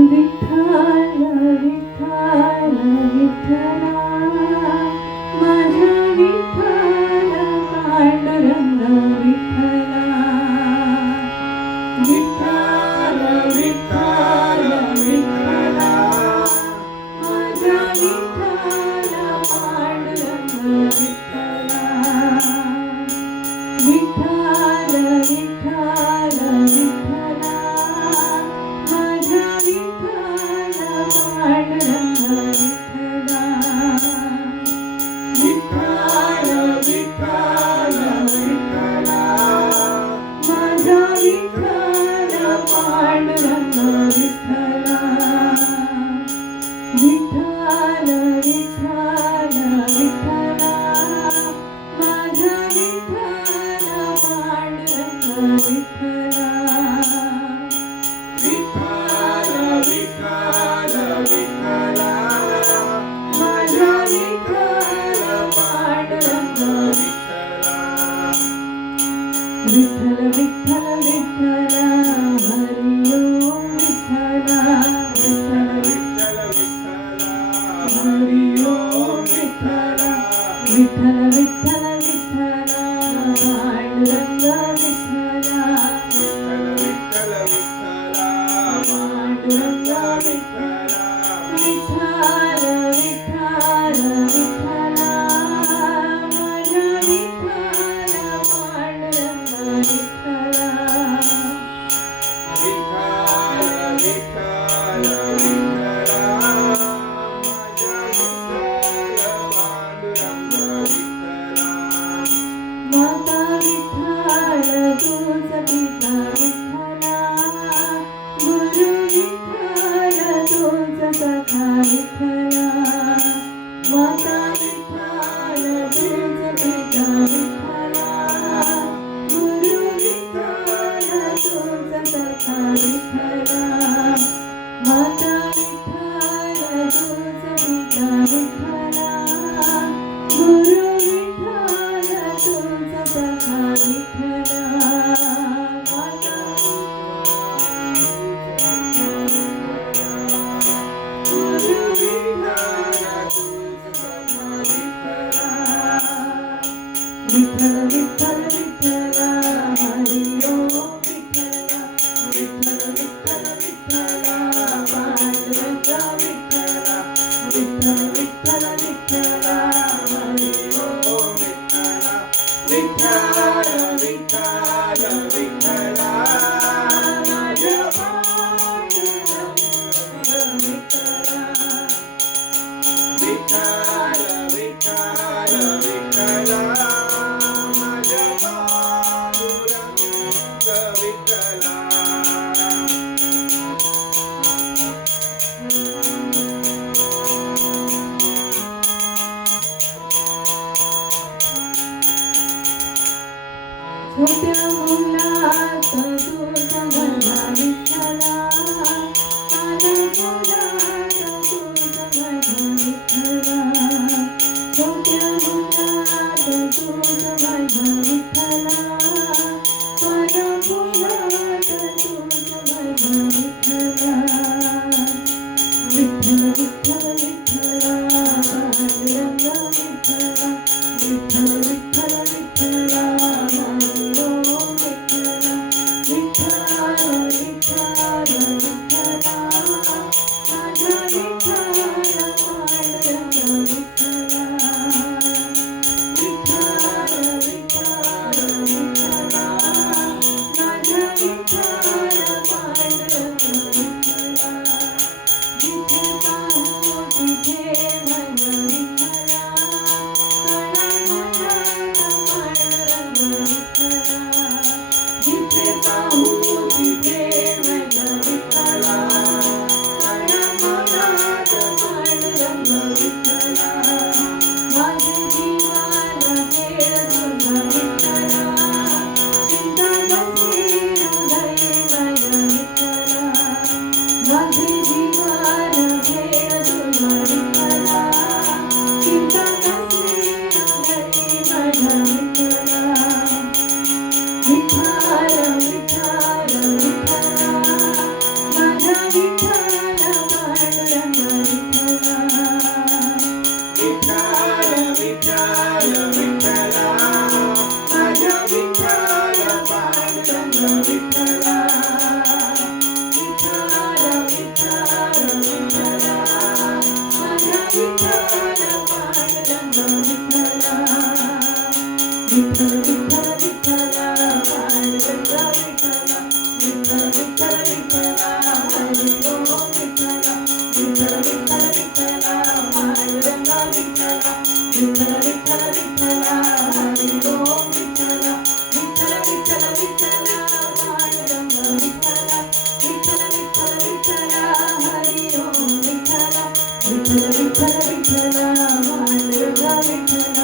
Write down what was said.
विठ्ठल विठ्ठल विठ्ठला माझा विठ्ठल पांडुरंग विठ्ठला विठ्ठल विठ्ठल विठ्ठला माझा विठ्ठल पांडुरंग विठ्ठला विठ्ठल विठ्ठल विठ्ठला माझा विठ्ठल पांडुरंग विठ्ठला विठ्ठल विठ्ठल विठ्ठला माझा विठ्ठल पांडुरंग विठ्ठला विठ्ठल विठ्ठल विठ्ठला माझा विठ्ठल पांडुरंग विठ्ठला विठ्ठल विठ्ठल विठ्ठला माझा विठ्ठल पांडुरंग विठ्ठला विठ्ठल विठ्ठल विठ्ठला हरि ओम विठ्ठला विठ्ठल विठ्ठल विठ्ठला हरि ओम विठ्ठला विठ्ठल विठ्ठल विठ्ठला पांडुरंग विठ्ठला विठ्ठल विठ्ठल विठ्ठला पांडुरंग विठ्ठला विठ्ठल विठ्ठल विठ्ठला माझा विठ्ठल पांडुरंग विठ्ठला विठ्ठल विठ्ठल विठ्ठला माझा विठ्ठल पांडुरंग विठ्ठला माता विठ्ठल तुझ पिता विठ्ठला गुरु विठ्ठल तुझ सखा विठ्ठला माता विठ्ठल तुझ पिता विठ्ठला गुरु विठ्ठल तुझ सखा विठ्ठला माता विठ्ठल तुझ पिता विठ्ठला गुरु विठ्ठल तुझ सखा विठ्ठला माता गुरु विठ्ठल तुझ सखा विठ्ठला विठ्ठल विठ्ठल विठ्ठला हरि ओम विठ्ठला विठ्ठल विठ्ठल विठ्ठला पांडुरंग विठ्ठला विठ्ठल विठ्ठल विठ्ठला हरि ओम विठ्ठला विठ्ठल विठ्ठल विठ्ठला माझा पांडुरंग विठ्ठला विठ्ठल विठ्ठल विठ्ठला माझा पांडुरंग विठ्ठला छोट्या मुलात तुझा माझा विठ्ठला माझ्या मुलात तुझा माझा विठ्ठला छोट्या मुलात तुझा माझा विठ्ठला माझ्या मुलात तुझा माझा विठ्ठला विठ्ठल विठ्ठल विठ्ठला पांडुरंग विठ्ठला विठ्ठल विठ्ठल विठ्ठला हरि ओम विठ्ठला विठ्ठल विठ्ठल विठ्ठला माझा विठ्ठल पांडुरंग विठ्ठला विठ्ठल विठ्ठल विठ्ठला माझा विठ्ठल पांडुरंग विठ्ठला विठ्ठला